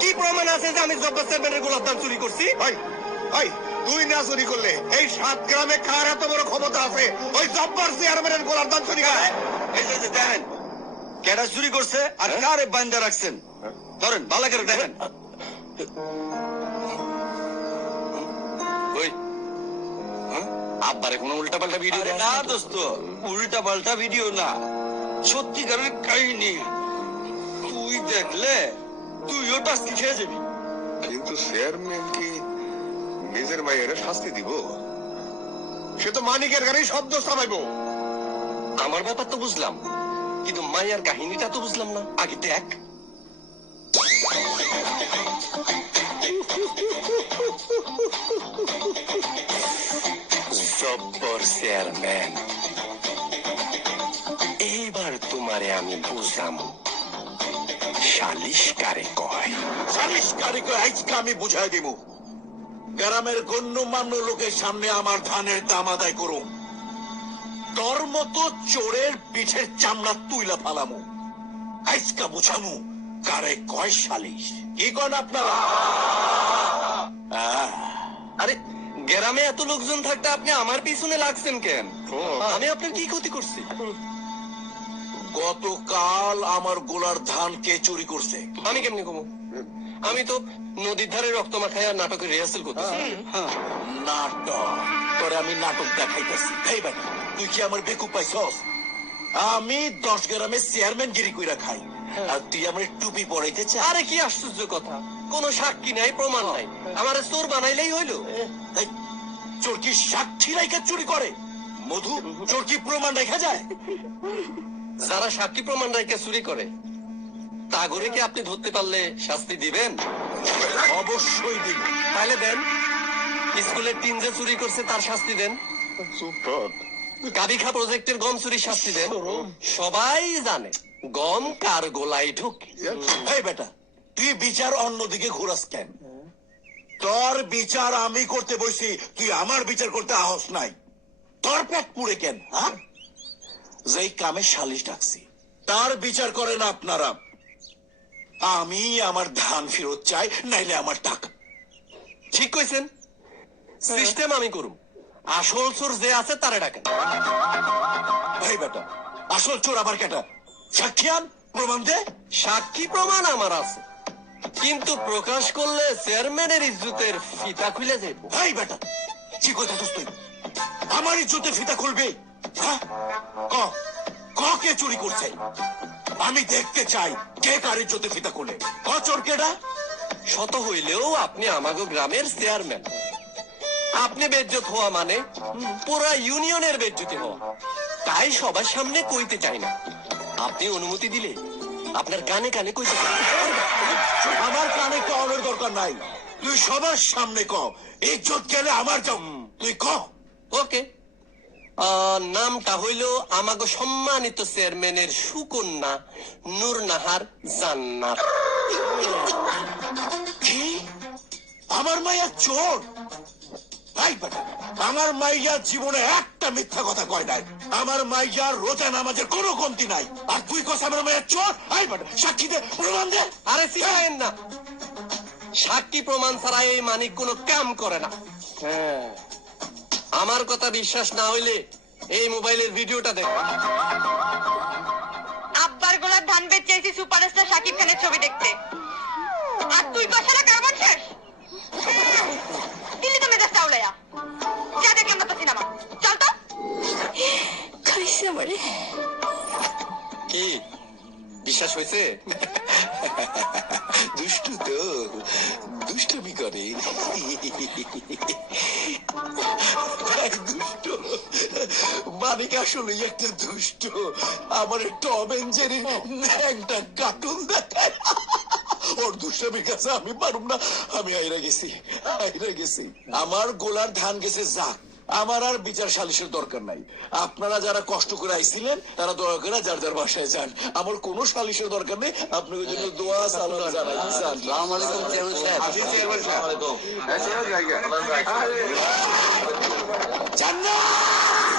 কি প্রমাণ আছে যে আমি জব্বার চেয়ারম্যানের গোলাপ ধান চুরি করছি? তুই না চুরি করলে এই 7 গ্রামে কার এত বড় ক্ষমতা আছে ওই জব্বার চেয়ারম্যানের গোলাপ ধান চুরি করে? এই যে দেখেন কেডা চুরি করছে আর কারে বান্ধা রাখছেন, ধরেন ভালো করে দেখেন। ওই আব্বারে কোনো উল্টা পাল্টা ভিডিও না দোস্ত, উল্টা পাল্টা ভিডিও না, সত্যিকারের কাহিনী। তুই দেখলে তুইও টাস্কি খেয়ে যাবি। কিন্তু চেয়ারম্যান কি নিজের মায়ের শাস্তি দিব? সে তো মানিকের গাড়ি শব্দ চালাইবো। আমার ব্যাপার তো বুঝলাম, কিন্তু মাইয়ার কাহিনীটা তো বুঝলাম না। আগে দেখ। জব্বর চেয়ারম্যান, এইবার তোমারে আমি বুঝাম সালিশ কারে কয়। সালিশ কারে কয় আজকে আমি বুঝাই দিব। গ্রামের গণ্যমান্য লোকের সামনে আমার ধানের দাম আদায় করুম, তোর মতো চোরের পিঠের চামড়া তুইলা ফালামু। আজকা বুঝামু কারে কয় সালিশ। কি কন আপনারা? আরে গ্রামে এত লোকজন থাকতে আপনি আমার পিছনে লাগছেন কেন? আমি আপনার কি ক্ষতি করছি? গতকাল আমার গোলার ধান কে চুরি করছে? আমি কেমনি কমু? আমি তো নদীর ধারে রক্ত মাখাইয়া নাটকের রিহার্সেল করতেছি। নাটক? তোরে আমি নাটক দেখাইতেছি। এই বেটা, তুই কি আমার বেকুব পাইছস? আমি 10 গ্রামে চেয়ারম্যান গিরি কইরা খাই, আর তুই আমার টুপি পরাইতে চাস? আরে কি আশ্চর্য কথা, কোন সাক্ষী নাই, প্রমাণ নাই, আমার চোর বানাইলেই হইলো। এই, চোর কি সাক্ষী রাইখা চুরি করে? মধু, চোর কি প্রমাণ রেখা যায়? যারা সাক্ষী প্রমাণ রাইখা চুরি করে তাগরে কি আপনি ধরতে পারলে শাস্তি দিবেন? অবশ্যই দিব। তাহলে দেন। স্কুলের টিন যে চুরি করছে তার শাস্তি দেন। কাবিখা প্রজেক্টের গম চুরির শাস্তি দেন। সবাই জানে গম কার গোলায় ঢুকে। এই বেটা, তুই বিচার অন্যদিকে ঘুরাস কেন? তোর বিচার আমি করতে বসি, তুই আমার বিচার করতে আহস নাই। তোর পেট পুড়ে কেন? হ্যাঁ, যেই কামে সালিশ ডাকছি তার বিচার করেন আপনারা। আমি আমার ধান ফেরত চাই, নাইলে আমার টাকা। ঠিক কইছেন, সিস্টেম আমি করুম। আসল চোর যে আছে তারে ডাকেন। এই বেটা, আসল চোর আবার কেটা? সাক্ষী আন, প্রমাণ দে। সাক্ষী প্রমাণ আমার আছে, কিন্তু প্রকাশ করলে চেয়ারম্যানের ইজ্জতের ফিতা খুলে যাইব। এই বেটা, কি কথা তুই? আমার ইজ্জতের ফিতা খুলবে? হ্যাঁ, কে চুরি করছে? আমি দেখতে চাই কে কার ইজ্জতের ফিতা খুলে। চোর কেডা? শত হইলেও আপনি আমাগো গ্রামের চেয়ারম্যান। আপনি বেজ্জত হওয়া মানে পুরা ইউনিয়নের বেজ্জতি হওয়া। তাই সবার সামনে কইতে চাই না। আপনি অনুমতি দিলে আপনার কানে কানে কইতে চাই। আমার কানে কওয়ানোর দরকার নাই, তুই সবার সামনে ক। ইজ্জত গেলে আমার যাও, তুই ক। ওকে, নামটা হইল আমাগো সম্মানিত চেয়ারম্যানের সুকন্যা নূরনাহার জান্নাত। কি? আমার মাইয়া চোর? ভাই বেটা, আমার মাইয়া জীবনে একটা মিথ্যা কথা কয় নাই। আমার মাইয়ার রোজা নামাজের কোনো কমতি নাই, আর তুই কস আমার মাইয়া চোর? আই বেটা, সাক্ষী দে, প্রমাণ দে। আরে শিখায়েন না, সাক্ষী প্রমাণ ছাড়া এই মানিক কোনো কাম করে না। আমার কথা বিশ্বাস না হইলে এই মোবাইলের ভিডিওটা দেখ। আব্বার গোলার ধান বেচে এসেছি সুপারস্টার শাকিব খানের ছবি দেখতে, আর তুই কষারা কারবার শেষ দিল্লি তো মেজাজ চাউলাইয়া যা দেখলাম না তো সিনেমা। চল তো। খাইছে আমারে। কি বিশ্বাস হয়েছে? দুষ্টু তো, দুষ্টুমি করে। দুষ্ট মানিক আসলে একটা দুষ্ট। আমার টম এন্ড জেরি একটা কার্টুন দেখায়, ওর দুষ্টামির কাছে আমি পারুম না। আমি আইরা গেছি। আমার গোলার ধান গেছে যাক, আমার আর বিচার সালিশের দরকার নাই। আপনারা যারা কষ্ট করে আইছিলেন তারা দয়া করে যার যার বাসায় যান। আমার কোনো সালিশের দরকার নেই। আপনাদের জন্য দোয়া সালাম জানাই। আসসালামু আলাইকুম চেয়ারম্যান সাহেব। জান্নাত